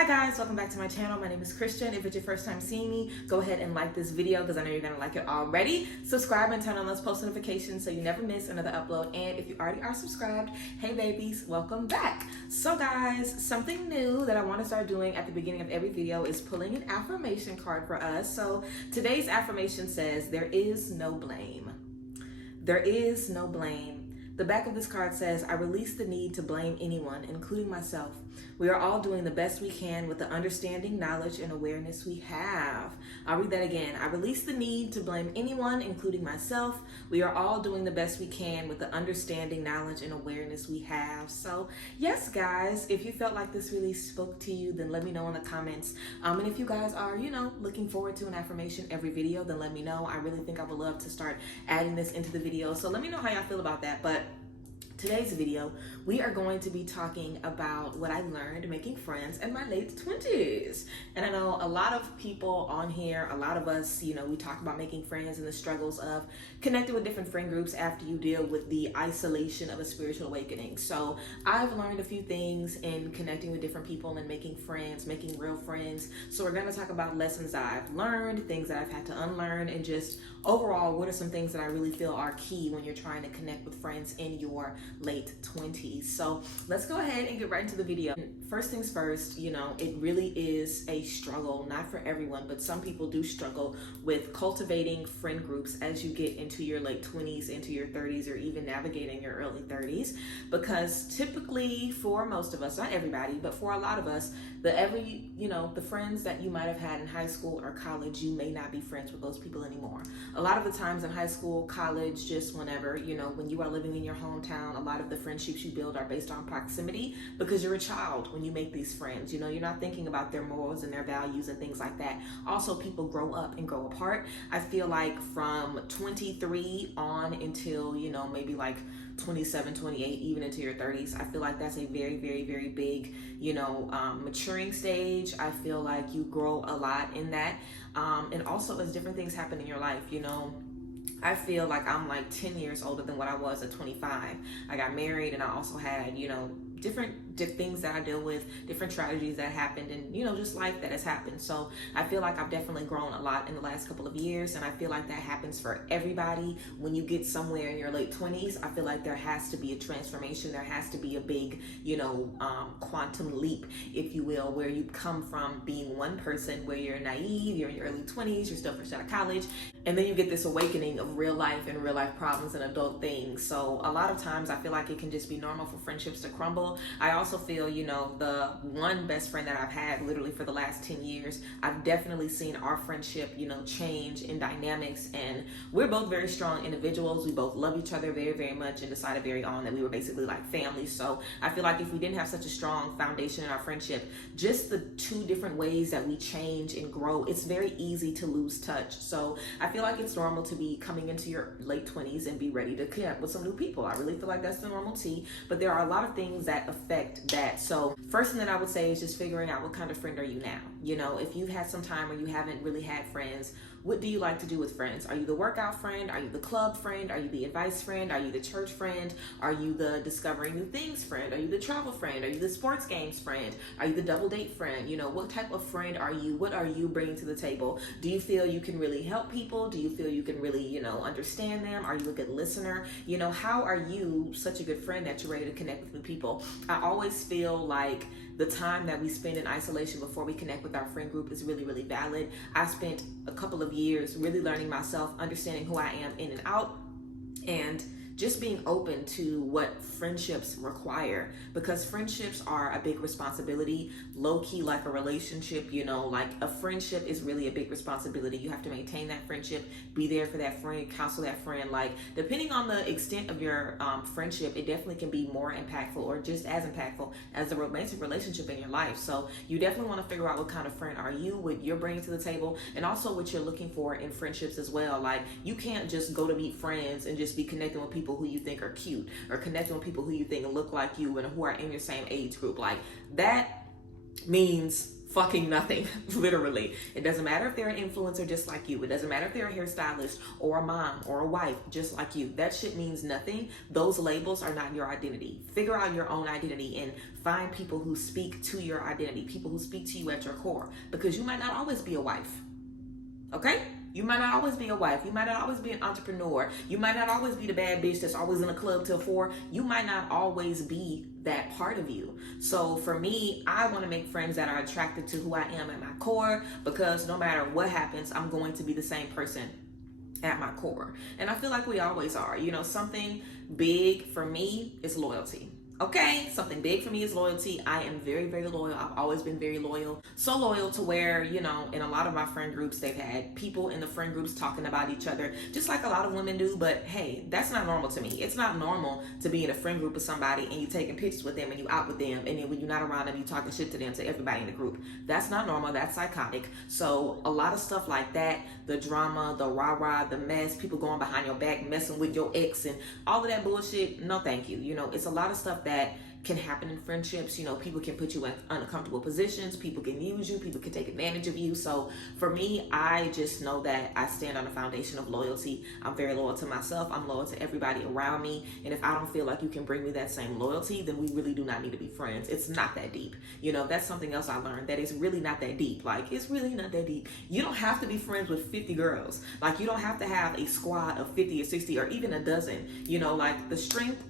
Hi guys, welcome back to my channel. My name is Christian. If it's your first time seeing me, go ahead and like this video because I know you're gonna like it already. Subscribe and turn on those post notifications so you never miss another upload. And if you already are subscribed, hey babies, welcome back. So guys, something new that I want to start doing at the beginning of every video is pulling an affirmation card for us. So today's affirmation says, there is no blame. There is no blame. The back of this card says, I release the need to blame anyone, including myself. We are all doing the best we can with the understanding, knowledge, and awareness we have. I'll read that again. I release the need to blame anyone, including myself. We are all doing the best we can with the understanding, knowledge, and awareness we have. So yes, guys, if you felt like this really spoke to you, then let me know in the comments. And if you guys are, looking forward to an affirmation every video, then let me know. I really think I would love to start adding this into the video. So let me know how y'all feel about that. But today's video, we are going to be talking about what I learned making friends in my late 20s. And I know a lot of people on here, a lot of us, we talk about making friends and the struggles of connecting with different friend groups after you deal with the isolation of a spiritual awakening. So I've learned a few things in connecting with different people and making friends, making real friends. So we're going to talk about lessons that I've learned, things that I've had to unlearn, and just overall, what are some things that I really feel are key when you're trying to connect with friends in your late 20s. So let's go ahead and get right into the video. First things first, it really is a struggle, not for everyone, but some people do struggle with cultivating friend groups as you get into your late 20s, into your 30s, or even navigating your early 30s, because typically for most of us, not everybody, but for a lot of us, the friends that you might have had in high school or college, you may not be friends with those people anymore. A lot of the times in high school, college, just whenever, when you are living in your hometown, a lot of the friendships you build are based on proximity because you're a child when you make these friends. You're not thinking about their morals and their values and things like that. Also, people grow up and grow apart. I feel like from 23 on until, maybe like 27, 28, even into your 30s, I feel like that's a very, very, very big, maturing stage. I feel like you grow a lot in that. And also as different things happen in your life, I feel like I'm like 10 years older than what I was at 25. I got married and I also had, different things that I deal with, different tragedies that happened, and just life that has happened. So I feel like I've definitely grown a lot in the last couple of years, and I feel like that happens for everybody. When you get somewhere in your late 20s, I feel like there has to be a transformation. There has to be a big, quantum leap, if you will, where you come from being one person where you're naive, you're in your early 20s, you're still fresh out of college, and then you get this awakening of real life and real life problems and adult things. So a lot of times I feel like it can just be normal for friendships to crumble. I also feel, the one best friend that I've had literally for the last 10 years, I've definitely seen our friendship, change in dynamics, and we're both very strong individuals. We both love each other very, very much and decided very on that we were basically like family. So I feel like if we didn't have such a strong foundation in our friendship, just the two different ways that we change and grow, it's very easy to lose touch. So I feel like it's normal to be coming into your late 20s and be ready to connect with some new people. I really feel like that's the normal tea, but there are a lot of things that affect that. So first thing that I would say is just figuring out what kind of friend are you now. If you've had some time where you haven't really had friends, what do you like to do with friends? Are you the workout friend? Are you the club friend? Are you the advice friend? Are you the church friend? Are you the discovering new things friend? Are you the travel friend? Are you the sports games friend? Are you the double date friend? What type of friend are you? What are you bringing to the table? Do you feel you can really help people? Do you feel you can really, understand them? Are you a good listener? How are you such a good friend that you're ready to connect with new people? I always feel like the time that we spend in isolation before we connect with our friend group is really, really valid. I spent a couple of years really learning myself, understanding who I am in and out, and just being open to what friendships require, because friendships are a big responsibility, low-key like a relationship. Like a friendship is really a big responsibility. You have to maintain that friendship, be there for that friend, counsel that friend. Like depending on the extent of your friendship, it definitely can be more impactful or just as impactful as the romantic relationship in your life. So you definitely want to figure out what kind of friend are you, what you're bringing to the table, and also what you're looking for in friendships as well. Like you can't just go to meet friends and just be connecting with people who you think are cute, or connecting with people who you think look like you and who are in your same age group. Like that means fucking nothing. Literally. It doesn't matter if they're an influencer just like you. It doesn't matter if they're a hairstylist or a mom or a wife just like you. That shit means nothing. Those labels are not your identity. Figure out your own identity and find people who speak to your identity, people who speak to you at your core, because you might not always be a wife. Okay? You might not always be a wife. You might not always be an entrepreneur. You might not always be the bad bitch that's always in a club till 4. You might not always be that part of you. So for me, I want to make friends that are attracted to who I am at my core, because no matter what happens, I'm going to be the same person at my core. And I feel like we always are. You know, something big for me is loyalty. Okay, something big for me is loyalty. I am very, very loyal. I've always been very loyal. So loyal to where, you know, in a lot of my friend groups, they've had people in the friend groups talking about each other, just like a lot of women do. But hey, that's not normal to me. It's not normal to be in a friend group with somebody and you taking pictures with them and you out with them, and then when you're not around them, you talking shit to them, to everybody in the group. That's not normal. That's psychotic. So a lot of stuff like that, the drama, the rah-rah, the mess, people going behind your back, messing with your ex and all of that bullshit, no thank you. You know, it's a lot of stuff that can happen in friendships. You know, people can put you in uncomfortable positions, people can use you, people can take advantage of you. So for me, I just know that I stand on a foundation of loyalty. I'm very loyal to myself. I'm loyal to everybody around me. And if I don't feel like you can bring me that same loyalty, then we really do not need to be friends. It's not that deep. You know, that's something else I learned, that it's really not that deep. Like, it's really not that deep. You don't have to be friends with 50 girls. Like, you don't have to have a squad of 50 or 60 or even a dozen. You know, like, the strength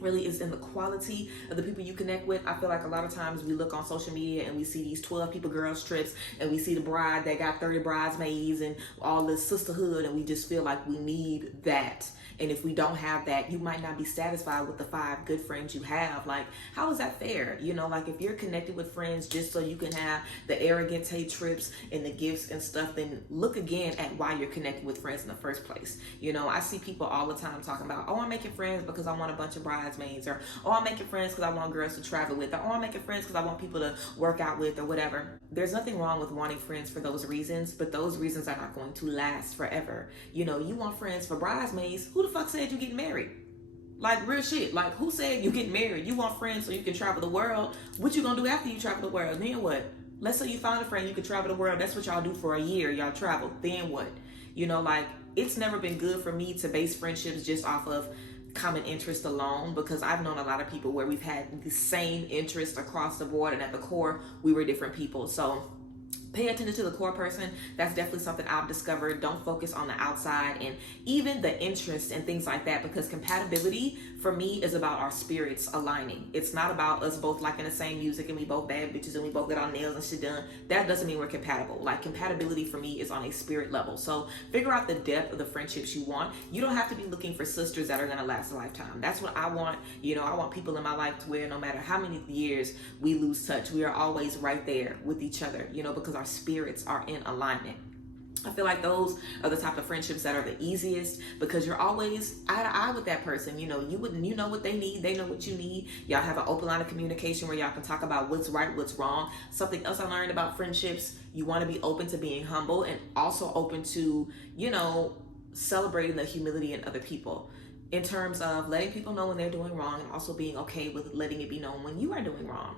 really is in the quality of the people you connect with. I feel like a lot of times we look on social media and we see these 12 people girls trips, and we see the bride that got 30 bridesmaids and all this sisterhood, and we just feel like we need that. And if we don't have that, you might not be satisfied with the 5 good friends you have. Like, how is that fair? You know, like, if you're connected with friends just so you can have the arrogant take trips and the gifts and stuff, then look again at why you're connected with friends in the first place. You know, I see people all the time talking about, oh, I'm making friends because I want a bunch of bridesmaids, or oh, I'm making friends because I want girls to travel with, or oh, I'm making friends because I want people to work out with, or whatever. There's nothing wrong with wanting friends for those reasons, but those reasons are not going to last forever. You know, you want friends for bridesmaids. Who the fuck said you getting married? Like, real shit. Like, who said you get married? You want friends so you can travel the world. What you gonna do after you travel the world? Then what? Let's say you find a friend, you can travel the world. That's what y'all do for a year. Y'all travel. Then what? You know, like, it's never been good for me to base friendships just off of common interest alone, because I've known a lot of people where we've had the same interest across the board, and at the core, we were different people. So pay attention to the core person. That's definitely something I've discovered. Don't focus on the outside and even the interest and things like that, because compatibility for me is about our spirits aligning. It's not about us both liking the same music and we both bad bitches and we both get our nails and shit done. That doesn't mean we're compatible. Like, compatibility for me is on a spirit level. So figure out the depth of the friendships you want. You don't have to be looking for sisters that are going to last a lifetime. That's what I want. You know, I want people in my life to where no matter how many years we lose touch, we are always right there with each other, you know, because our spirits are in alignment. I feel like those are the type of friendships that are the easiest, because you're always eye to eye with that person. You know, you know what they need, they know what you need. Y'all have an open line of communication where y'all can talk about what's right, what's wrong. Something else I learned about friendships, you want to be open to being humble, and also open to, you know, celebrating the humility in other people, in terms of letting people know when they're doing wrong, and also being okay with letting it be known when you are doing wrong.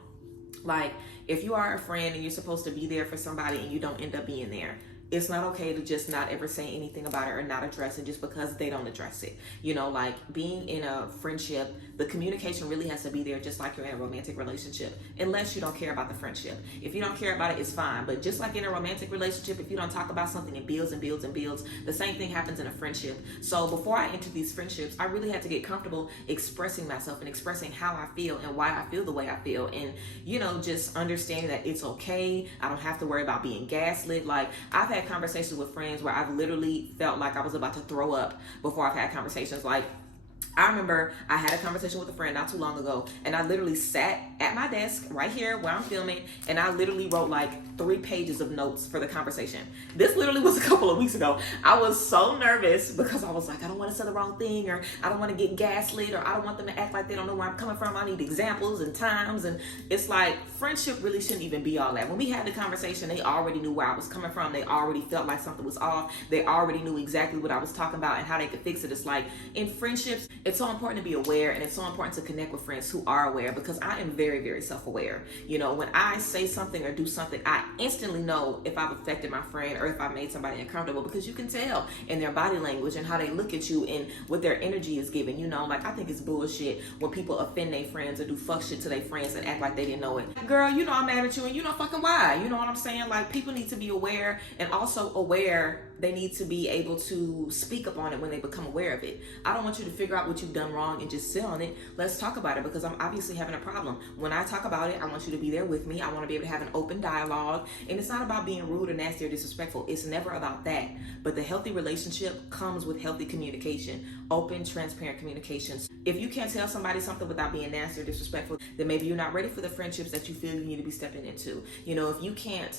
Like, if you are a friend and you're supposed to be there for somebody and you don't end up being there, it's not okay to just not ever say anything about it or not address it just because they don't address it. You know, like, being in a friendship, the communication really has to be there, just like you're in a romantic relationship, unless you don't care about the friendship. If you don't care about it, it's fine. But just like in a romantic relationship, if you don't talk about something, it builds and builds and builds. The same thing happens in a friendship. So before I entered these friendships, I really had to get comfortable expressing myself and expressing how I feel and why I feel the way I feel. And, you know, just understanding that it's okay. I don't have to worry about being gaslit. Like, I've had conversations with friends where I've literally felt like I was about to throw up before I've had conversations. Like, I remember I had a conversation with a friend not too long ago, and I literally sat at my desk right here where I'm filming, and I literally wrote like 3 pages of notes for the conversation. This literally was a couple of weeks ago. I was so nervous because I was like, I don't want to say the wrong thing, or I don't want to get gaslit, or I don't want them to act like they don't know where I'm coming from. I need examples and times. And it's like, friendship really shouldn't even be all that. When we had the conversation, they already knew where I was coming from. They already felt like something was off. They already knew exactly what I was talking about and how they could fix it. It's like, in friendships, It's so important to be aware, and it's so important to connect with friends who are aware, because I am very, very self-aware. You know, when I say something or do something, I instantly know if I've affected my friend or if I've made somebody uncomfortable, because you can tell in their body language and how they look at you and what their energy is giving. You know, like, I think it's bullshit when people offend their friends or do fuck shit to their friends and act like they didn't know it. Girl, you know I'm mad at you and you know fucking why. You know what I'm saying? Like, people need to be aware, and also aware they need to be able to speak up on it when they become aware of it. I don't want you to figure out what you've done wrong and just sit on it. Let's talk about it, because I'm obviously having a problem. When I talk about it, I want you to be there with me. I want to be able to have an open dialogue. And it's not about being rude or nasty or disrespectful. It's never about that. But the healthy relationship comes with healthy communication, open, transparent communications. If you can't tell somebody something without being nasty or disrespectful, then maybe you're not ready for the friendships that you feel you need to be stepping into. You know, if you can't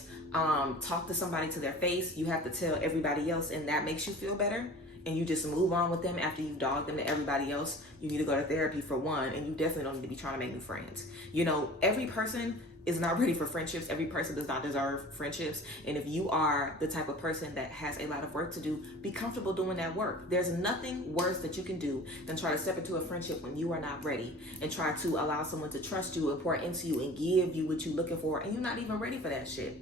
talk to somebody to their face, you have to tell everybody else, and that makes you feel better, and you just move on with them after you've dogged them to everybody else, you need to go to therapy for one, and you definitely don't need to be trying to make new friends. You know, every person is not ready for friendships. Every person does not deserve friendships. And if you are the type of person that has a lot of work to do, be comfortable doing that work. There's nothing worse that you can do than try to step into a friendship when you are not ready, and try to allow someone to trust you and pour into you and give you what you're looking for, and you're not even ready for that shit.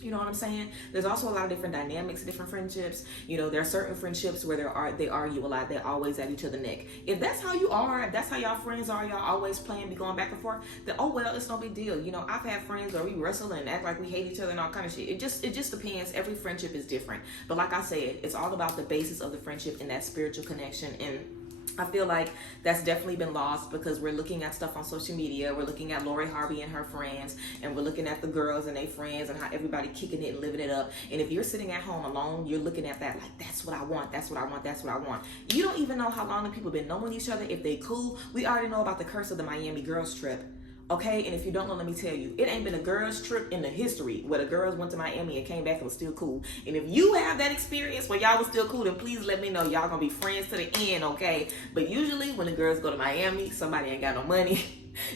You know what I'm saying? There's also a lot of different dynamics, different friendships. You know, there are certain friendships where they argue a lot. They're always at each other's neck. If that's how you are, if that's how y'all friends are, y'all always playing, be going back and forth, then oh well, it's no big deal. You know, I've had friends where we wrestle and act like we hate each other and all kind of shit. It just depends. Every friendship is different. But like I said, it's all about the basis of the friendship and that spiritual connection. And I feel like that's definitely been lost, because we're looking at stuff on social media. We're looking at Lori Harvey and her friends, and we're looking at the girls and their friends and how everybody kicking it and living it up. And if you're sitting at home alone, you're looking at that like, that's what I want, that's what I want, that's what I want. You don't even know how long the people been knowing each other, if they cool. We already know about the curse of the Miami girls trip. Okay, and if you don't know, let me tell you, it ain't been a girls trip in the history where the girls went to Miami and came back and was still cool. And if you have that experience where y'all was still cool, then please let me know. Y'all gonna be friends to the end, okay? But usually when the girls go to Miami, somebody ain't got no money.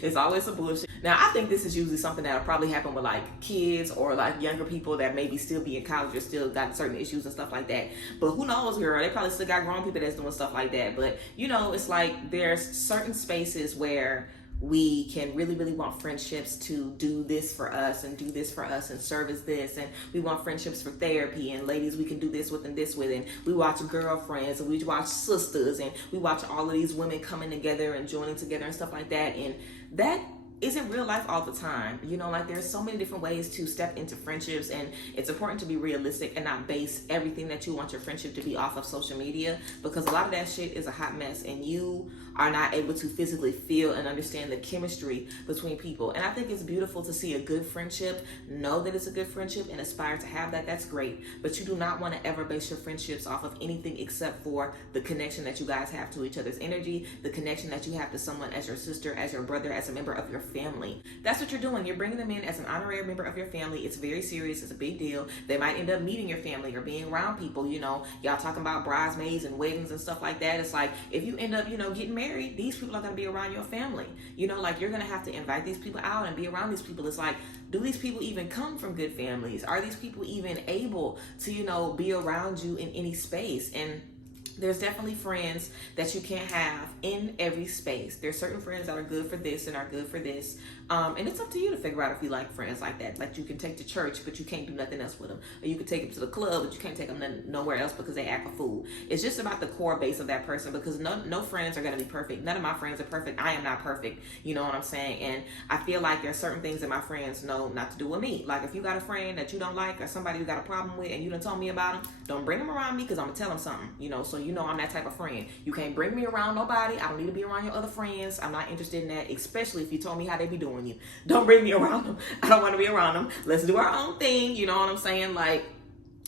It's always some bullshit. Now, I think this is usually something that'll probably happen with like kids or like younger people that maybe still be in college or still got certain issues and stuff like that. But who knows, girl? They probably still got grown people that's doing stuff like that. But you know, it's like there's certain spaces where we can really, really want friendships to do this for us and do this for us and service this, and we want friendships for therapy, and ladies we can do this with and this with, and we watch girlfriends and we watch sisters, and we watch all of these women coming together and joining together and stuff like that. And that isn't real life all the time. You know, like there's so many different ways to step into friendships, and it's important to be realistic and not base everything that you want your friendship to be off of social media, because a lot of that shit is a hot mess and you are not able to physically feel and understand the chemistry between people. And I think it's beautiful to see a good friendship, know that it's a good friendship, and aspire to have that. That's great. But you do not want to ever base your friendships off of anything except for the connection that you guys have to each other's energy, the connection that you have to someone as your sister, as your brother, as a member of your family. That's what you're doing. You're bringing them in as an honorary member of your family. It's very serious. It's a big deal. They might end up meeting your family or being around people. You know, y'all talking about bridesmaids and weddings and stuff like that. It's like, if you end up, you know, getting married, these people are going to be around your family. You know, like you're going to have to invite these people out and be around these people. It's like, do these people even come from good families? Are these people even able to, you know, be around you in any space? And there's definitely friends that you can't have in every space. There's certain friends that are good for this and are good for this. And it's up to you to figure out if you like friends like that. Like you can take to church, but you can't do nothing else with them. Or you can take them to the club, but you can't take them nowhere else because they act a fool. It's just about the core base of that person, because no friends are going to be perfect. None of my friends are perfect. I am not perfect. You know what I'm saying? And I feel like there's certain things that my friends know not to do with me. Like if you got a friend that you don't like or somebody you got a problem with and you done told me about them, don't bring them around me, because I'm going to tell them something. You know, so you know I'm that type of friend. You can't bring me around nobody. I don't need to be around your other friends. I'm not interested in that, especially if you told me how they be doing you. Don't bring me around them. I don't want to be around them. Let's do our own thing. You know what I'm saying? Like,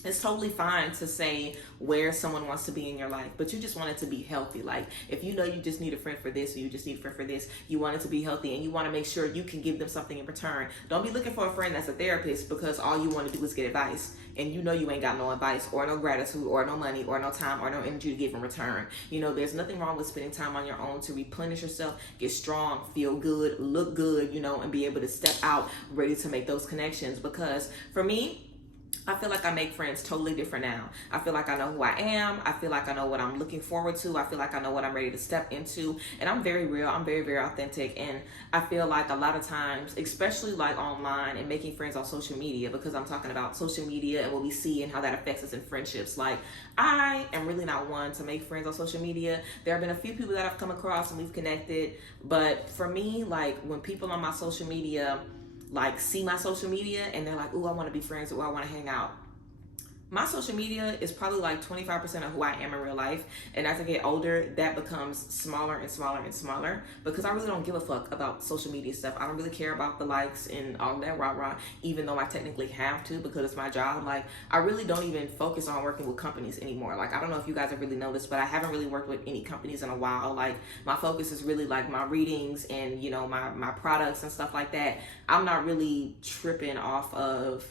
it's totally fine to say where someone wants to be in your life, but you just want it to be healthy. Like if you know you just need a friend for this, or you just need a friend for this, you want it to be healthy, and you want to make sure you can give them something in return. Don't be looking for a friend that's a therapist because all you want to do is get advice, and you know you ain't got no advice or no gratitude or no money or no time or no energy to give in return. You know, there's nothing wrong with spending time on your own to replenish yourself, get strong, feel good, look good, you know, and be able to step out ready to make those connections. Because for me, I feel like I make friends totally different now. I feel like I know who I am. I feel like I know what I'm looking forward to. I feel like I know what I'm ready to step into. And I'm very real. I'm very, very authentic. And I feel like a lot of times, especially like online and making friends on social media, because I'm talking about social media and what we see and how that affects us in friendships. Like, I am really not one to make friends on social media. There have been a few people that I've come across and we've connected. But for me, like when people on my social media like see my social media and they're like, "Ooh, I want to be friends," or "I want to hang out." My social media is probably like 25% of who I am in real life. And as I get older, that becomes smaller and smaller and smaller because I really don't give a fuck about social media stuff. I don't really care about the likes and all that rah-rah, even though I technically have to because it's my job. Like, I really don't even focus on working with companies anymore. Like, I don't know if you guys have really noticed, but I haven't really worked with any companies in a while. Like, my focus is really like my readings and, you know, my products and stuff like that. I'm not really tripping off of,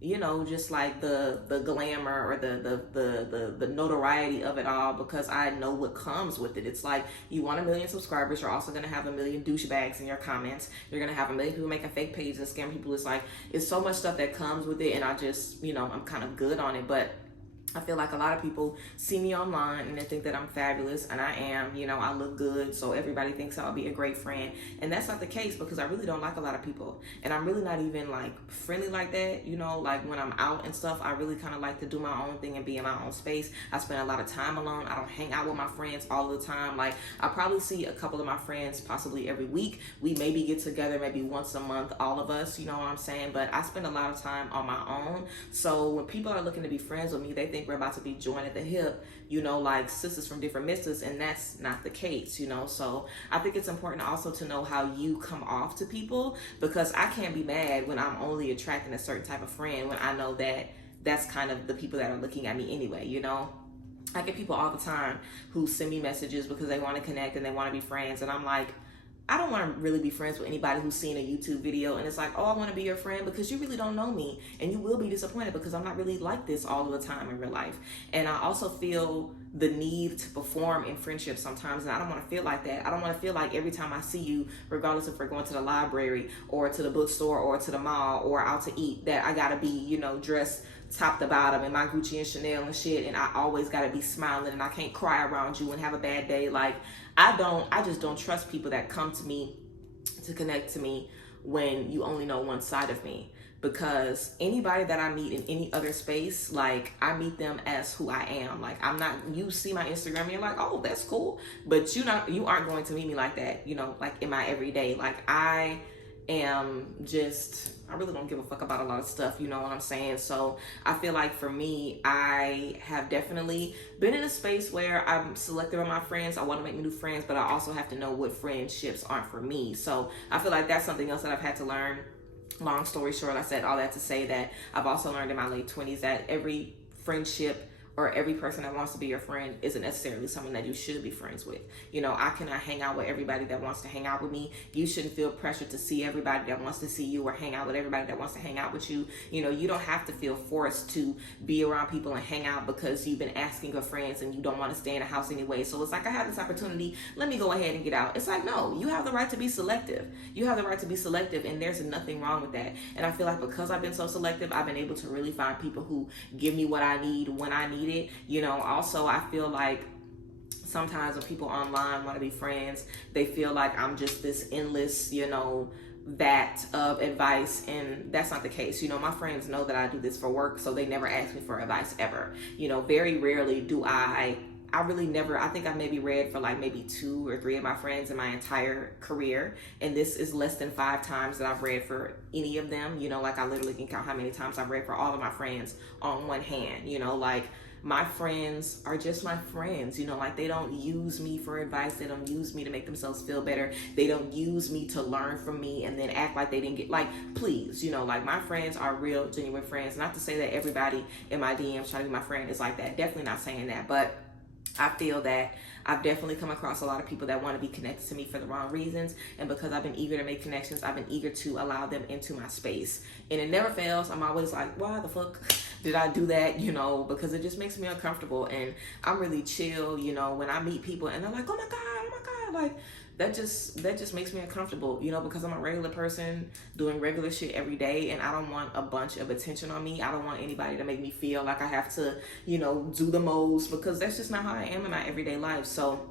you know, just like the glamour or the notoriety of it all, because I know what comes with it. It's like, you want 1 million subscribers, you're also gonna have 1 million douchebags in your comments. You're gonna have 1 million people making fake pages and scam people. It's like, it's so much stuff that comes with it, and I just, you know, I'm kind of good on it. But I feel like a lot of people see me online and they think that I'm fabulous, and I am. You know, I look good, so everybody thinks I'll be a great friend. And that's not the case, because I really don't like a lot of people. And I'm really not even like friendly like that. You know, like when I'm out and stuff, I really kind of like to do my own thing and be in my own space. I spend a lot of time alone. I don't hang out with my friends all the time. Like, I probably see a couple of my friends possibly every week. We maybe get together maybe once a month, all of us, you know what I'm saying? But I spend a lot of time on my own. So when people are looking to be friends with me, they think we're about to be joined at the hip, you know, like sisters from different misters, and that's not the case, you know. So I think it's important also to know how you come off to people, because I can't be mad when I'm only attracting a certain type of friend when I know that that's kind of the people that are looking at me anyway, you know. I get people all the time who send me messages because they want to connect and they want to be friends, and I'm like, I don't want to really be friends with anybody who's seen a YouTube video and it's like, "Oh, I want to be your friend," because you really don't know me, and you will be disappointed because I'm not really like this all the time in real life. And I also feel the need to perform in friendships sometimes, and I don't want to feel like that. I don't want to feel like every time I see you, regardless if we're going to the library or to the bookstore or to the mall or out to eat, that I gotta be, you know, dressed top to bottom in my Gucci and Chanel and shit, and I always gotta be smiling, and I can't cry around you and have a bad day. Like, I just don't trust people that come to me to connect to me when you only know one side of me. Because anybody that I meet in any other space, like, I meet them as who I am. Like, I'm not, you see my Instagram and you're like, "Oh, that's cool," but you aren't going to meet me like that, you know, like in my everyday. Like, I really don't give a fuck about a lot of stuff, you know what I'm saying? So I feel like for me, I have definitely been in a space where I'm selective of my friends. I want to make new friends, but I also have to know what friendships aren't for me. So I feel like that's something else that I've had to learn. Long story short, I said all that to say that I've also learned in my late 20s that every friendship or every person that wants to be your friend isn't necessarily someone that you should be friends with. You know, I cannot hang out with everybody that wants to hang out with me. You shouldn't feel pressure to see everybody that wants to see you or hang out with everybody that wants to hang out with you. You know, you don't have to feel forced to be around people and hang out because you've been asking your friends and you don't want to stay in the house anyway. So it's like, I have this opportunity, let me go ahead and get out. It's like, no, you have the right to be selective. You have the right to be selective, and there's nothing wrong with that. And I feel like because I've been so selective, I've been able to really find people who give me what I need when I need it. You know, also I feel like sometimes when people online want to be friends, they feel like I'm just this endless, you know, vat of advice, and that's not the case. You know, my friends know that I do this for work, so they never ask me for advice ever. You know, very rarely do I really never, I think I maybe read for like maybe 2 or 3 of my friends in my entire career, and this is less than 5 times that I've read for any of them. You know, like, I literally can count how many times I've read for all of my friends on one hand. You know, like, my friends are just my friends, you know, like, they don't use me for advice. They don't use me to make themselves feel better. They don't use me to learn from me and then act like they didn't get, like, please, you know, like, my friends are real, genuine friends. Not to say that everybody in my DMs trying to be my friend is like that. Definitely not saying that, but I feel that I've definitely come across a lot of people that want to be connected to me for the wrong reasons. And because I've been eager to make connections, I've been eager to allow them into my space. And it never fails. I'm always like, why the fuck did I do that? You know, because it just makes me uncomfortable. And I'm really chill, you know, when I meet people and they're like, oh my God, like, that just makes me uncomfortable, you know, because I'm a regular person doing regular shit every day, and I don't want a bunch of attention on me. I don't want anybody to make me feel like I have to, you know, do the most, because that's just not how I am in my everyday life. So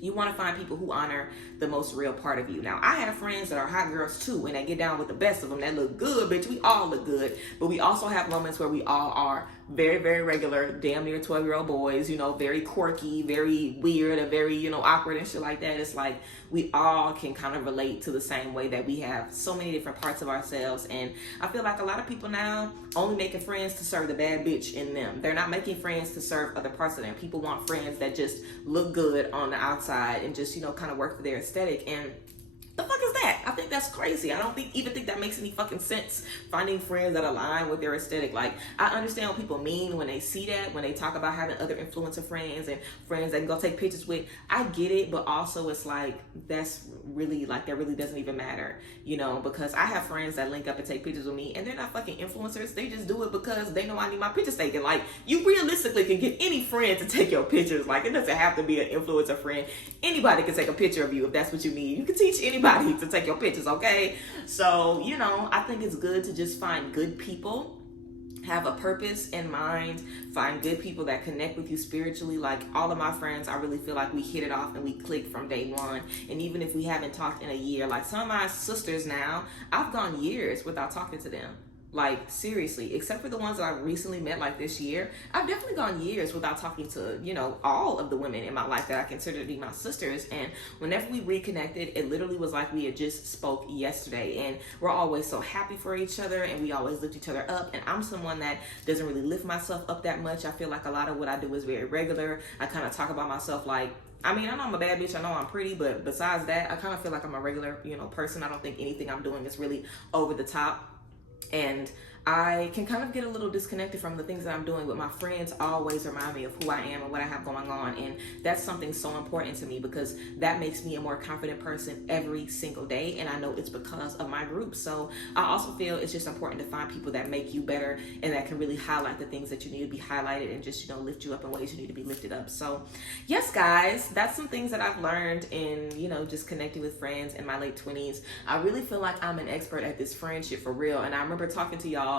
you want to find people who honor the most real part of you. Now, I have friends that are hot girls too, and they get down with the best of them. That look good, bitch. We all look good. But we also have moments where we all are very, very regular, damn near 12-year-old boys, you know, very quirky, very weird, and very, you know, awkward and shit like that. It's like we all can kind of relate to the same way that we have so many different parts of ourselves. And I feel like a lot of people now only making friends to serve the bad bitch in them. They're not making friends to serve other parts of them. People want friends that just look good on the outside and just, you know, kind of work for their aesthetic. And the fuck is that? I think that's crazy. I don't even think that makes any fucking sense, finding friends that align with their aesthetic. Like, I understand what people mean when they see that, when they talk about having other influencer friends and friends that can go take pictures with. I get it, but also it's like, that's really, like, that really doesn't even matter, you know, because I have friends that link up and take pictures with me, and they're not fucking influencers. They just do it because they know I need my pictures taken. Like, you realistically can get any friend to take your pictures. Like, it doesn't have to be an influencer friend. Anybody can take a picture of you if that's what you need. You can teach anybody to take your pictures, okay? So, you know, I think it's good to just find good people, have a purpose in mind, find good people that connect with you spiritually. Like, all of my friends, I really feel like we hit it off and we clicked from day one. And even if we haven't talked in a year, like some of my sisters now, I've gone years without talking to them. Like, seriously, except for the ones that I recently met, like this year, I've definitely gone years without talking to, you know, all of the women in my life that I consider to be my sisters. And whenever we reconnected, it literally was like we had just spoke yesterday. And we're always so happy for each other, and we always lift each other up. And I'm someone that doesn't really lift myself up that much. I feel like a lot of what I do is very regular. I kind of talk about myself like, I mean, I know I'm a bad bitch. I know I'm pretty, but besides that, I kind of feel like I'm a regular, you know, person. I don't think anything I'm doing is really over the top. And I can kind of get a little disconnected from the things that I'm doing, but my friends always remind me of who I am and what I have going on. And that's something so important to me, because that makes me a more confident person every single day. And I know it's because of my group. So I also feel it's just important to find people that make you better and that can really highlight the things that you need to be highlighted and just, you know, lift you up in ways you need to be lifted up. So yes, guys, that's some things that I've learned in, you know, just connecting with friends in my late 20s. I really feel like I'm an expert at this friendship for real. And I remember talking to y'all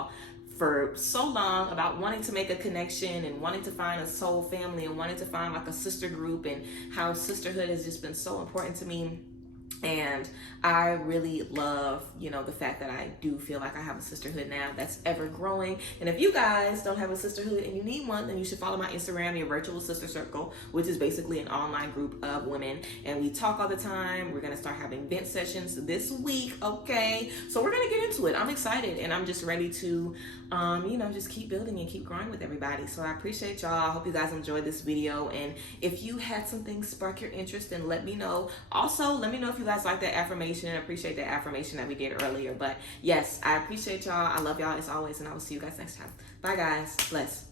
for so long about wanting to make a connection and wanting to find a soul family and wanting to find like a sister group, and how sisterhood has just been so important to me. And I really love, you know, the fact that I do feel like I have a sisterhood now that's ever growing. And if you guys don't have a sisterhood and you need one, then you should follow my Instagram, your virtual sister circle, which is basically an online group of women. And we talk all the time. We're going to start having vent sessions this week. Okay. So we're going to get into it. I'm excited, and I'm just ready to, you know, just keep building and keep growing with everybody. So I appreciate y'all. I hope you guys enjoyed this video. And if you had something spark your interest, then let me know. Also, let me know if you guys like that affirmation, and appreciate that affirmation that we did earlier. But yes, I appreciate y'all. I love y'all as always, and I will see you guys next time. Bye guys. Bless.